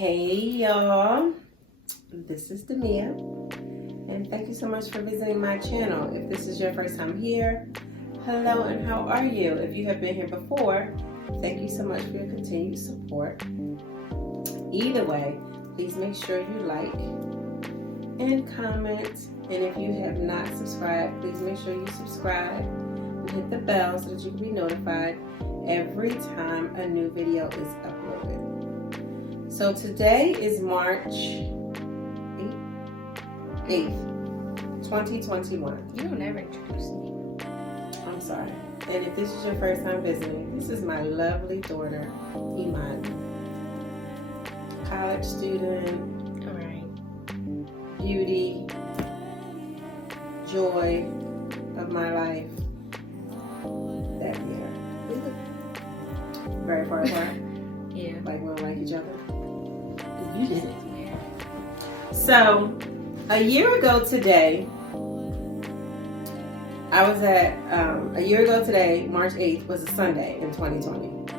Hey y'all, this is Demia, and thank you so much for visiting my channel. If this is your first time here, hello and how are you? If you have been here before, thank you so much for your continued support. Either way, please make sure you like and comment, and if you have not subscribed, please make sure you subscribe and hit the bell so that you can be notified every time a new video is uploaded. So today is March 8th, 2021. You don't ever introduce me. I'm sorry. And if this is your first time visiting, this is my lovely daughter, Imani. College student, All right. beauty, joy of my life. That year. We look. Very far apart. Yeah. Like we don't like each other. You did. Yeah. So, a year ago today, March 8th was a Sunday in 2020.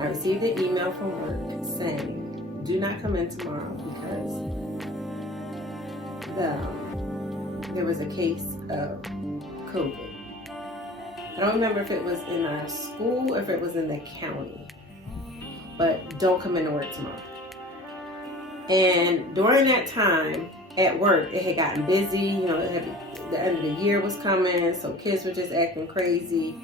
I received an email from work saying, do not come in tomorrow because there was a case of COVID. I don't remember if it was in our school or if it was in the county, but don't come into work tomorrow. And during that time at work, it had gotten busy. The end of the year was coming, so kids were just acting crazy.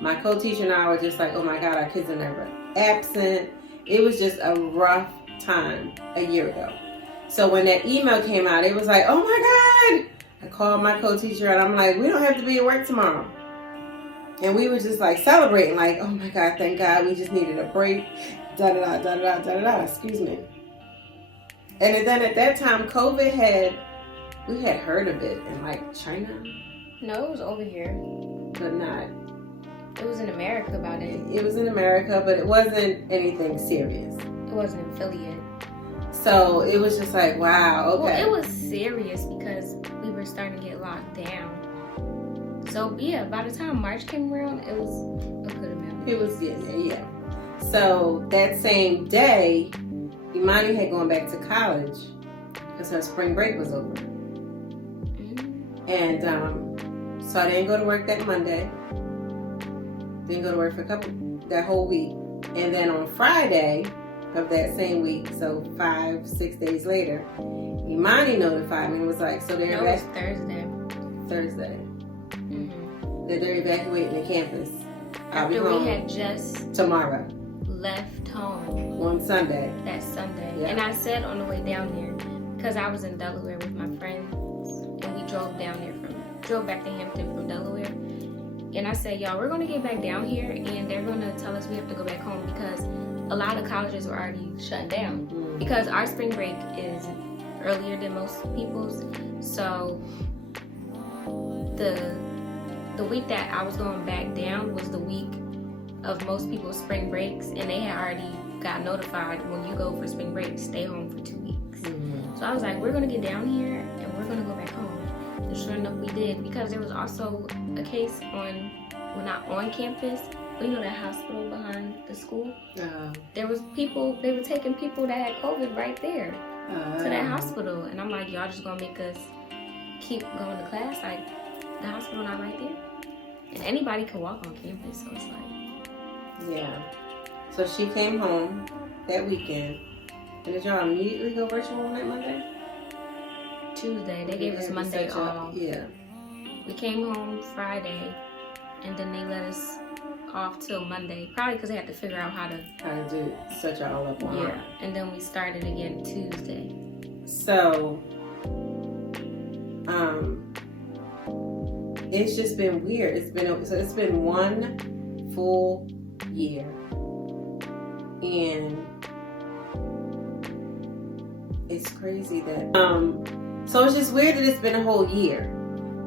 My co-teacher and I were just like, oh my God, our kids are never absent. It was just a rough time a year ago. So when that email came out, it was like, oh my God. I called my co-teacher and I'm like, we don't have to be at work tomorrow. And we were just like celebrating, like, oh my God, thank God, we just needed a break. Excuse me. And then at that time, COVID we had heard of it in like China. No, it was over here. But not. It was in America about it. It was in America, but it wasn't anything serious. It wasn't in Philly yet. So it was just like, wow, okay. Well, it was serious because we were starting to get locked down. So yeah, by the time March came around, it was a good amount. It was, yeah. So that same day, Imani had gone back to college because her spring break was over. And so I didn't go to work that Monday. Didn't go to work for that whole week. And then on Friday of that same week, so 5-6 days later, Imani notified me and was like, so they're was Thursday. That they're evacuating the campus. After we had just tomorrow left home on Sunday. That Sunday. Yeah. And I said on the way down there, because I was in Delaware with my friends, and we drove back to Hampton from Delaware. And I said, y'all, we're going to get back down here, and they're going to tell us we have to go back home because a lot of colleges were already shut down. Mm-hmm. Because our spring break is earlier than most people's. So the week that I was going back down was the week of most people's spring breaks, and they had already got notified when you go for spring break, stay home for 2 weeks. Mm-hmm. So I was like, we're going to get down here and we're going to go back home. And sure enough, we did, because there was also a case not on campus, but you know that hospital behind the school? There was people, they were taking people that had COVID right there to that hospital. And I'm like, y'all just going to make us keep going to class? Like, the hospital not right there? And anybody can walk on campus, so it's like... Yeah. So she came home that weekend. And did y'all immediately go virtual on that Monday? Tuesday. They gave us Monday off. Yeah. We came home Friday, and then they let us off till Monday. Probably because they had to figure out how to do set y'all up on. Yeah. And then we started again Tuesday. So, it's just been weird. It's been one full year, and it's crazy that so it's just weird that it's been a whole year.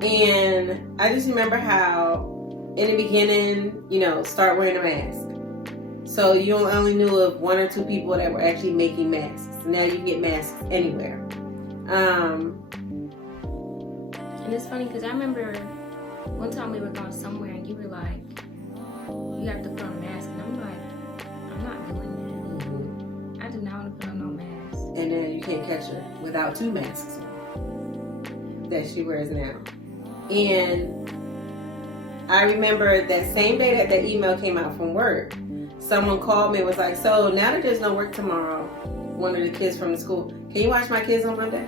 And I just remember how in the beginning, start wearing a mask, so you only knew of 1 or 2 people that were actually making masks. Now you can get masks anywhere. And it's funny because I remember one time we were going somewhere and you were like, you have to put on a mask, and I'm like, I'm not doing that. I did not want to put on no mask. and then you can't catch her without 2 masks on that she wears now. And I remember that same day that that email came out from work, someone called me and was like, so now that there's no work tomorrow, one of the kids from the school, can you watch my kids on Monday?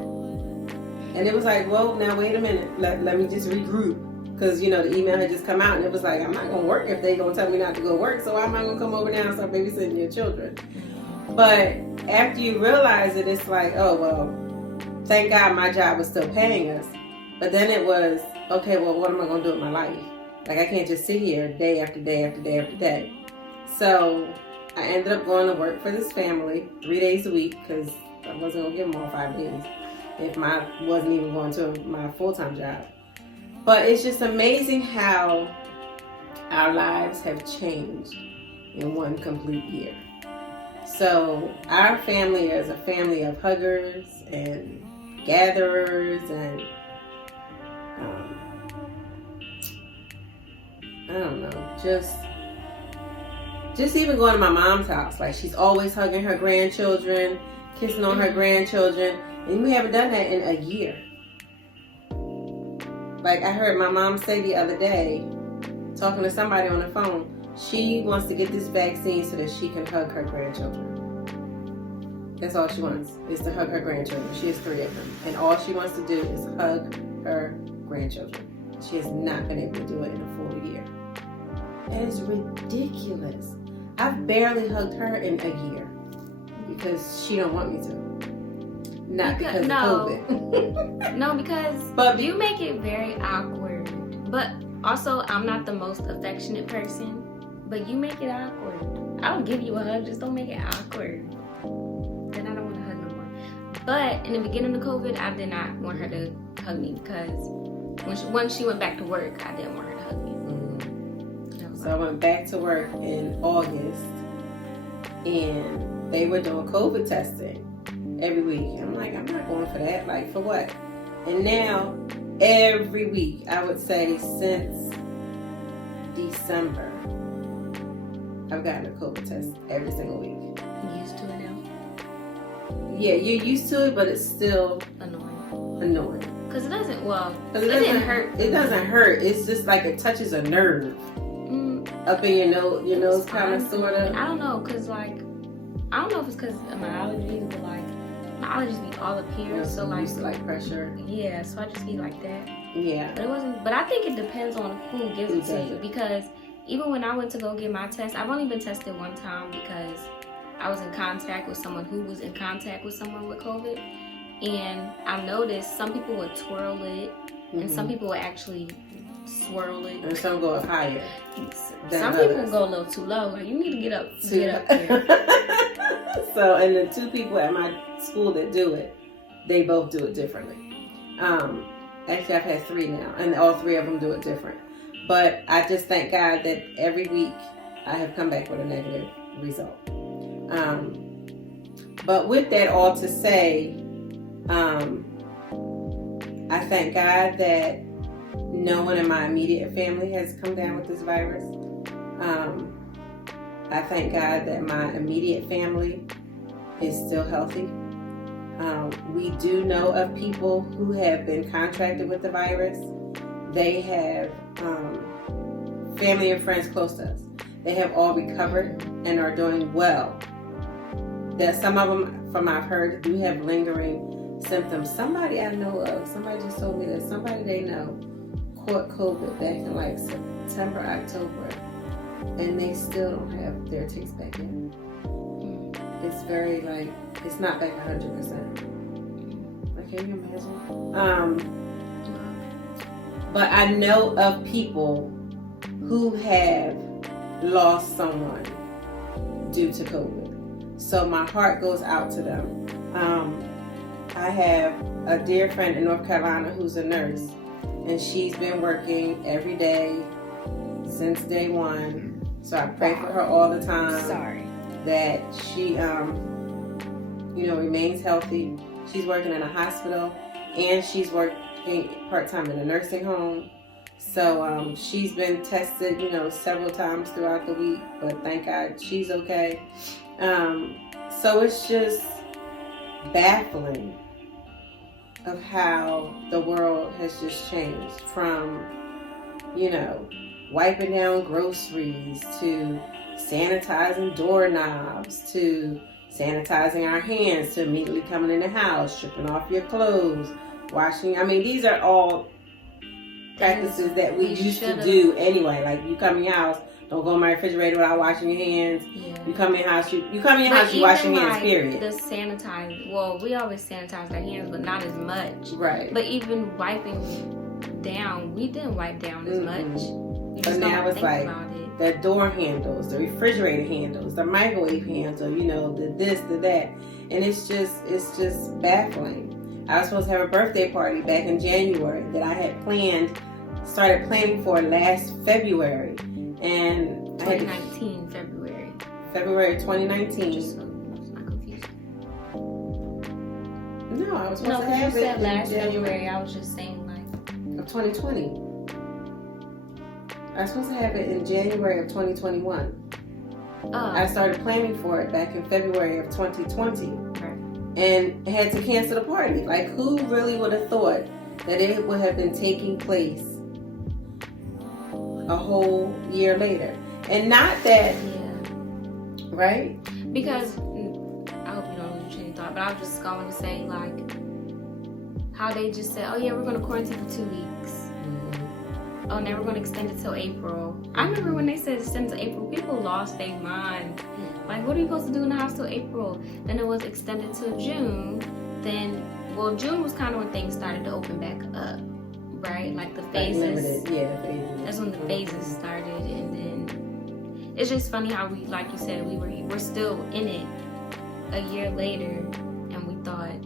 And it was like, well, now wait a minute, let me just regroup. Because, you know, the email had just come out and it was like, I'm not going to work if they going to tell me not to go work, so I'm not going to come over now and start babysitting your children. But after you realize it, it's like, oh, well, thank God my job was still paying us. But then it was, okay, well, what am I going to do with my life? Like, I can't just sit here day after day after day after day. So I ended up going to work for this family 3 days a week because I wasn't going to give them all 5 days if I wasn't even going to my full-time job. But it's just amazing how our lives have changed in one complete year. So our family is a family of huggers and gatherers and I don't know, just even going to my mom's house. Like, she's always hugging her grandchildren, kissing on her grandchildren, and we haven't done that in a year. Like, I heard my mom say the other day, talking to somebody on the phone, she wants to get this vaccine so that she can hug her grandchildren. That's all she wants, is to hug her grandchildren. She has 3 of them. And all she wants to do is hug her grandchildren. She has not been able to do it in a full year. And it's ridiculous. I've barely hugged her in a year because she don't want me to. Not because of COVID. No, because you make it very awkward. But also, I'm not the most affectionate person, but you make it awkward. I'll give you a hug, just don't make it awkward. Then I don't want to hug no more. But in the beginning of COVID, I did not want her to hug me because once she went back to work, I didn't want her to hug me. So I went back to work in August, and they were doing COVID testing every week. I'm like, I'm not going for that. Like, for what? And now, every week, I would say since December, I've gotten a COVID test every single week. You used to it now? Yeah, you're used to it, but it's still annoying. Because it doesn't hurt. It doesn't hurt. It's just like it touches a nerve. Up in your nose kind of, sort of. I don't know, because like, I don't know if it's because of my allergies, but like, my allergies be all up here, so like, used to like pressure. Yeah, so I just be like that. Yeah. But it wasn't. But I think it depends on who gives it to you, because even when I went to go get my test, I've only been tested one time because I was in contact with someone who was in contact with someone with COVID, and I noticed some people would twirl it, and some people would actually swirl it, and some go up higher. Some people go a little too low. Like, you need to get up there. So, and the 2 people at my school that do it, they both do it differently. Actually, I've had 3 now, and all 3 of them do it different. But I just thank God that every week I have come back with a negative result. But with that all to say, I thank God that no one in my immediate family has come down with this virus. I thank God that my immediate family is still healthy. We do know of people who have been contracted with the virus. They have family and friends close to us. They have all recovered and are doing well. That some of them, from I've heard, do have lingering symptoms. Somebody I know of, somebody just told me that somebody they know caught COVID back in like September, October, and they still don't have their taste back yet. It's very like, it's not back 100%. Like, can you imagine? But I know of people who have lost someone due to COVID. So my heart goes out to them. I have a dear friend in North Carolina who's a nurse, and she's been working every day since day one. So I pray for her all the time. That she, remains healthy. She's working in a hospital, and she's working part-time in a nursing home. So she's been tested, several times throughout the week, but thank God she's okay. So it's just baffling of how the world has just changed from, wiping down groceries to sanitizing doorknobs to sanitizing our hands to immediately coming in the house, stripping off your clothes, washing. I mean, these are all practices that we used to do anyway. Like, you come in your house, don't go in my refrigerator without washing your hands. Yeah. You come in your house, you wash your hands, period. The sanitize, well, we always sanitize our hands, but not as much. Right. But even wiping down, we didn't wipe down as much. But now it's like the door handles, the refrigerator handles, the microwave handle, the this, the that. And it's just baffling. I was supposed to have a birthday party back in January that I had started planning for last February. And 2019 February. February 2019. Just not confused. No, I was supposed to have it. You said last February. I was just saying of 2020. I was supposed to have it in January of 2021. I started planning for it back in February of 2020. Right. And had to cancel the party. Like, who really would have thought that it would have been taking place a whole year later? And not that, right? Because, I hope you don't lose your train of thought, but I was just going to say, like, how they just said, oh yeah, we're going to quarantine for 2 weeks. Oh, now we're going to extend it till April. I remember when they said extend to April, people lost their mind. Like, what are you supposed to do in the house till April? Then it was extended till June. Then, June was kind of when things started to open back up, right? Like the phases. The phases. That's when the phases started, and then it's just funny how we, like you said, we're still in it a year later, and we thought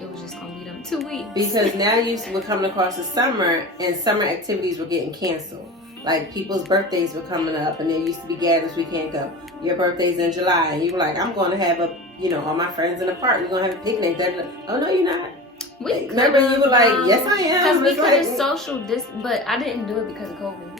it was just gonna be them 2 weeks. Because now we're coming across the summer, and summer activities were getting canceled. Like, people's birthdays were coming up, and there used to be gatherings we can't go. Your birthday's in July, and you were like, I'm going to have all my friends in the park. We're going to have a picnic. Oh, no, you're not. Remember, you were like, yes, I am. Because we couldn't social but I didn't do it because of COVID.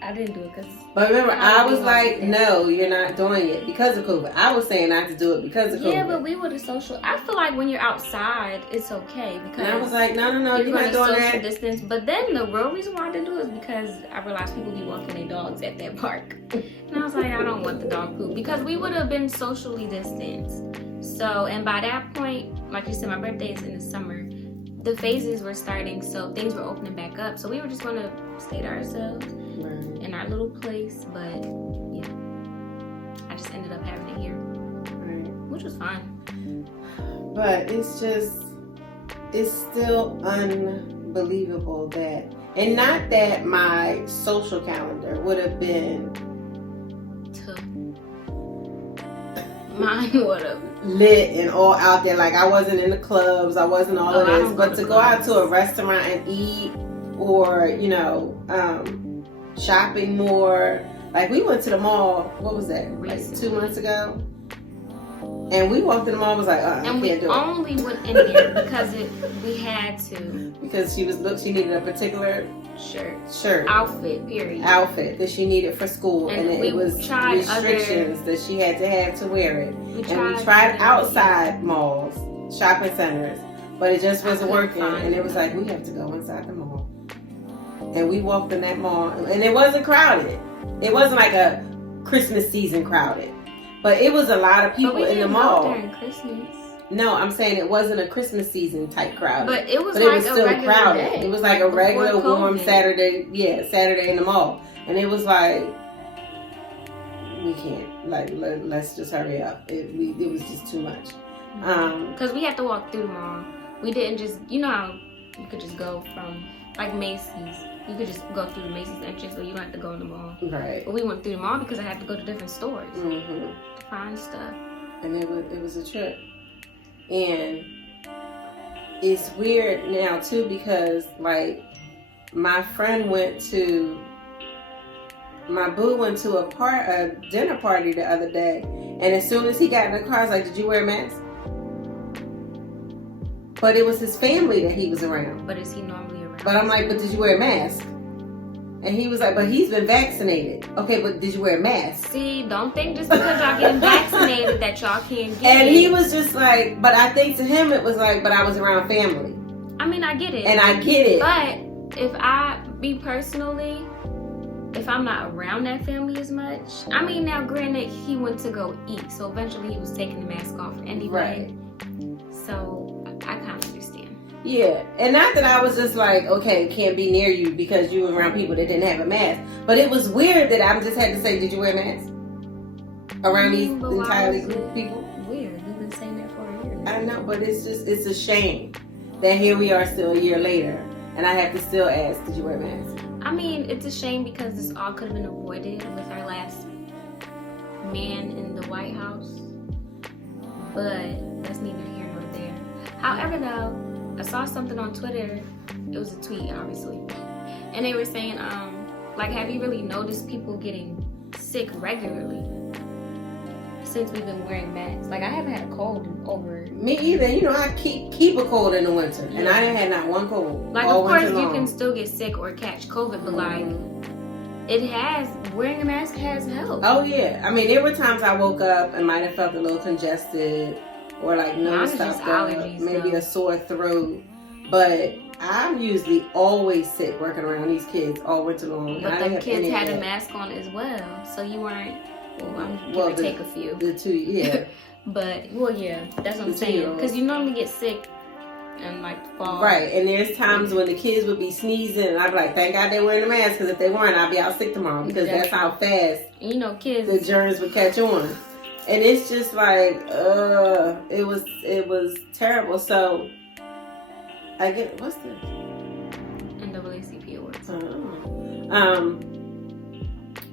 I didn't do it because... But remember, I was like, no, you're not doing it because of COVID. I was saying not to do it because of COVID. Yeah, but we were the social... I feel like when you're outside, it's okay. Because and I was like, no, you're not doing that. Distance. But then the real reason why I didn't do it is because I realized people be walking their dogs at that park. And I was like, I don't want the dog poop. Because we would have been socially distanced. So, and by that point, like you said, my birthday is in the summer. The phases were starting, so things were opening back up. So we were just going to stay to ourselves in our little place. But yeah, I just ended up having it here, which was fine. But it's still unbelievable that, and not that my social calendar would have been mine would have lit and all out there. Like, I wasn't in the clubs, I wasn't all of this, but to go out to a restaurant and eat, or shopping more. Like, we went to the mall, what was that, like 2 months ago, and we walked in the mall and was like, and I can't do it. We only went in there because we had to, because she needed a particular shirt outfit that she needed for school, and it was restrictions that she had to have to wear it. We tried outside malls, shopping centers, but it just wasn't working. And it was like, we have to go inside the mall. And we walked in that mall, and it wasn't crowded. It wasn't like a Christmas season crowded, but it was a lot of people in the mall. During Christmas. No, I'm saying it wasn't a Christmas season type crowd. But it was still a crowded. Day. It was like a regular warm Saturday in the mall. And it was like, we can't. Like, let's just hurry up. It was just too much. Because we had to walk through the mall. We didn't just, how you could just go from, like, Macy's. You could just go through the Macy's entrance, or you don't have to go in the mall. Right. But we went through the mall because I had to go to different stores to find stuff. And it was a trip. And it's weird now too, because like my boo went to a dinner party the other day, and as soon as he got in the car, I was like, did you wear a mask? But it was his family that he was around. But is he normally around? But I'm like, but did you wear a mask? And he was like, but he's been vaccinated. Okay, but did you wear a mask? See, don't think just because y'all getting vaccinated that y'all can't get And it. he was just like, but I think to him it was like, but I was around family. I mean, I get it. And I get it. But if I'm not around that family as much, I mean, now granted, he went to go eat, so eventually he was taking the mask off anyway. Right. So I kind of understand. Yeah, and not that I was just like, okay, can't be near you because you were around people that didn't have a mask. But it was weird that I just had to say, did you wear a mask? Around these entirely group of people? Weird. We've been saying that for a year now. I know, but it's a shame that here we are still a year later, and I have to still ask, did you wear a mask? I mean, it's a shame because this all could have been avoided with our last man in the White House. But that's neither here nor there. However, though, I saw something on Twitter. It was a tweet, obviously. And they were saying, like, have you really noticed people getting sick regularly since we've been wearing masks? Like, I haven't had a cold over. Me either. You know, I keep a cold in the winter, and I didn't have not one cold. Like, all of course, winter you long. can still get sick or catch COVID, but like, wearing a mask has helped. Oh yeah, I mean, there were times I woke up and might have felt a little congested, or like nose stopped up, maybe a sore throat, but I'm usually always sick working around these kids all winter long. But the kids had a mask on as well, so you weren't. I'm gonna take a few. The two, yeah. But yeah, that's what I'm saying. Because you normally get sick and like fall. Right, and there's times when the kids would be sneezing, and I'd be like, thank God they're wearing a mask, because if they weren't, I'd be out sick tomorrow, because that's how fast kids, the germs would catch on. And it's just like, it was terrible. So I get, what's the NAACP awards.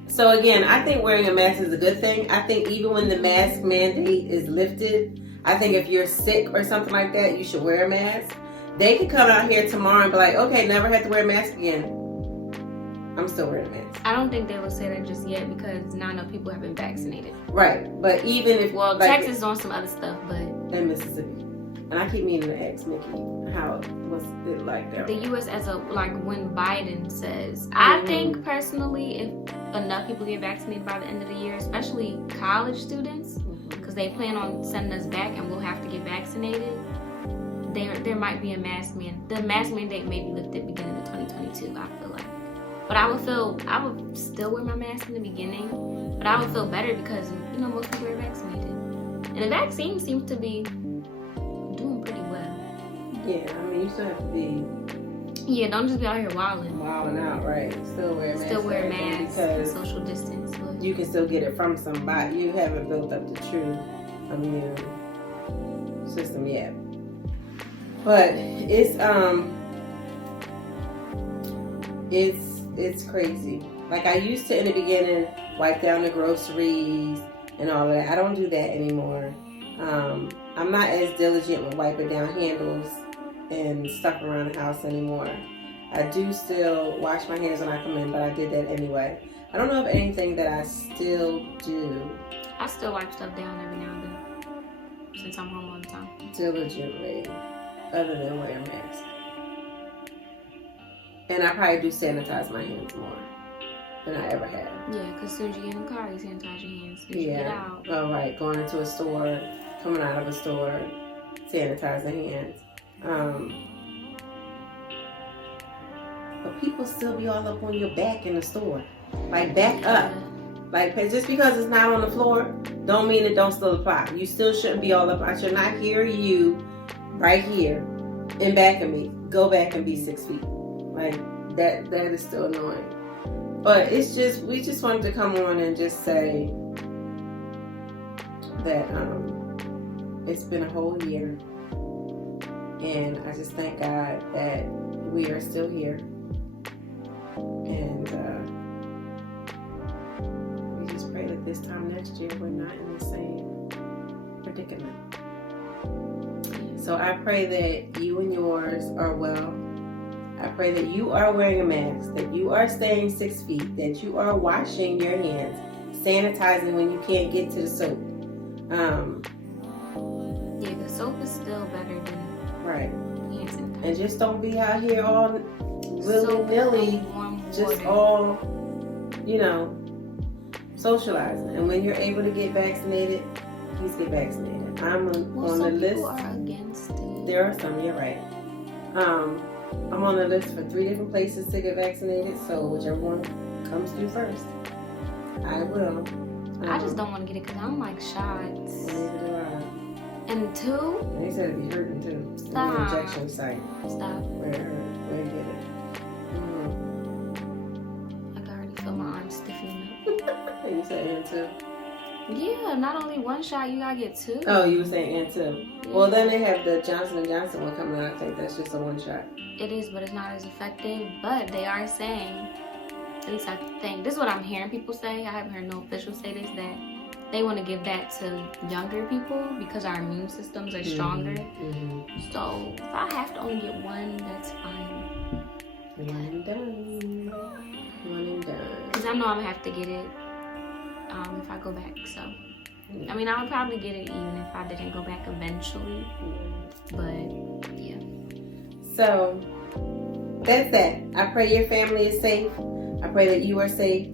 So again, I think wearing a mask is a good thing. I think even when the mask mandate is lifted, I think if you're sick or something like that, you should wear a mask. They could come out here tomorrow and be like, okay, never have to wear a mask again. I'm still wearing a mask. I don't think they will say that just yet because now I know people have been vaccinated. Right, but even if... Well, like, Texas is on some other stuff, but... And Mississippi. And I keep meaning to ask Nikki, how was it like there? The U.S. as when Biden says, I think personally, if enough people get vaccinated by the end of the year, especially college students, because they plan on sending us back and we'll have to get vaccinated, there might be a mask mandate. The mask mandate may be lifted beginning of 2022, I feel like. But I would still wear my mask in the beginning, but I would feel better because, most people are vaccinated. And the vaccine seems to be doing pretty well. Yeah, I mean, you still have to be... Yeah, don't just be out here wilding. Wilding out, right. Still wear a mask. Still wear a mask, because social distance. But you can still get it from somebody. You haven't built up the true immune system yet. But it's crazy. Like, I used to in the beginning wipe down the groceries and all of that. I don't do that anymore. I'm not as diligent with wiping down handles and stuff around the house anymore. I do still wash my hands when I come in, but I did that anyway. I don't know of anything that I still do. I still wipe stuff down every now and then since I'm home all the time. Diligently, other than wearing a mask. And I probably do sanitize my hands more than I ever have. Yeah, because as soon as you get in the car, you sanitize your hands. As soon as you get out. Oh, right. Going into a store, coming out of a store, sanitize the hands. But people still be all up on your back in the store. Like, back up. Like, just because it's not on the floor, don't mean it don't still apply. You still shouldn't be all up. I should not hear you right here in back of me. Go back and be 6 feet. Like, that is still annoying. But it's just, we just wanted to come on and just say that it's been a whole year. And I just thank God that we are still here. And we just pray that this time next year we're not in the same predicament. So I pray that you and yours are well. I pray that you are wearing a mask, that you are staying 6 feet, that you are washing your hands, sanitizing when you can't get to the soap. Yeah, the soap is still better than right. hand sanitizer. And just don't be out here all willy-nilly just all, you know, socializing. And when you're able to get vaccinated, please get vaccinated. I'm on the list. People are against it. There are some, you're right. I'm on the list for 3 different places to get vaccinated, so whichever one comes through first, I will. I just don't want to get it because I don't like shots. Neither do I. And 2, They said it'd be hurting too. Stop. The injection site. Stop. Where you get it. I can already feel my arms stiffening up. You said and too. Yeah, not only 1 shot, you gotta get 2. Oh, you were saying and too. Yeah. Well, then they have the Johnson & Johnson one coming out. I think that's just a 1 shot. It is, but it's not as effective. But they are saying, at least I think, this is what I'm hearing people say. I haven't heard no officials say this, that they want to give that to younger people because our immune systems are stronger. So if I have to only get 1, that's fine. One and done. One and done. Because I know I'm gonna have to get it if I go back. So I mean, I would probably get it even if I didn't go back eventually. But yeah. So that's that. I pray your family is safe. I pray that you are safe.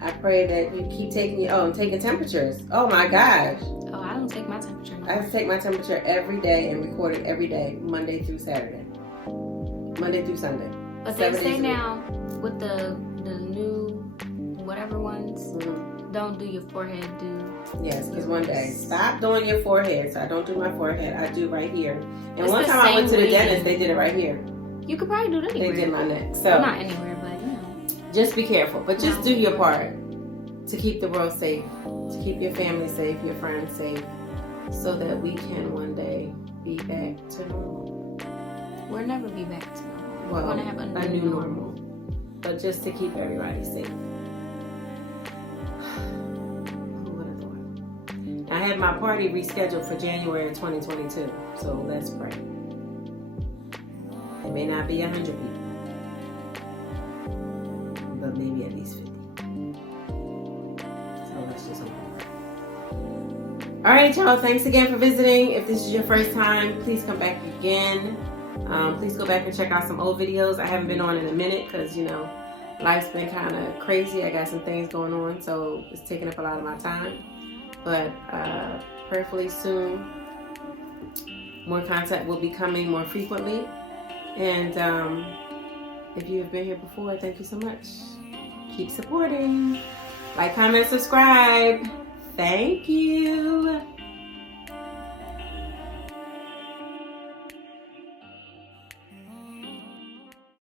I pray that you keep taking I'm taking temperatures. Oh my gosh. Oh, I don't take my temperature no I have to take my temperature every day and record it every day, Monday through Saturday. Monday through Sunday. But they say now with the new whatever ones, don't do your forehead, Yes, because one day, stop doing your forehead. So I don't do my forehead. I do right here. And It's one the time I went to the same dentist, they did it right here. You could probably do it anywhere. They did my neck. So Well, not anywhere, but you know. just be careful. But just No. do your part to keep the world safe, to keep your family safe, your friends safe, so that we can one day be back to normal. We'll never be back to normal. Well, We're gonna have a new normal. But just to keep everybody safe. Who would have thought? I had my party rescheduled for January of 2022. So let's pray. It may not be 100 people, but maybe at least 50. So let's just hope. All right, y'all. Thanks again for visiting. If this is your first time, please come back again. Please go back and check out some old videos. I haven't been on in a minute because, you know, life's been kind of crazy. I got some things going on, so it's taking up a lot of my time. But prayerfully soon, more content will be coming more frequently. And if you have been here before, thank you so much. Keep supporting. Like, comment, subscribe. Thank you.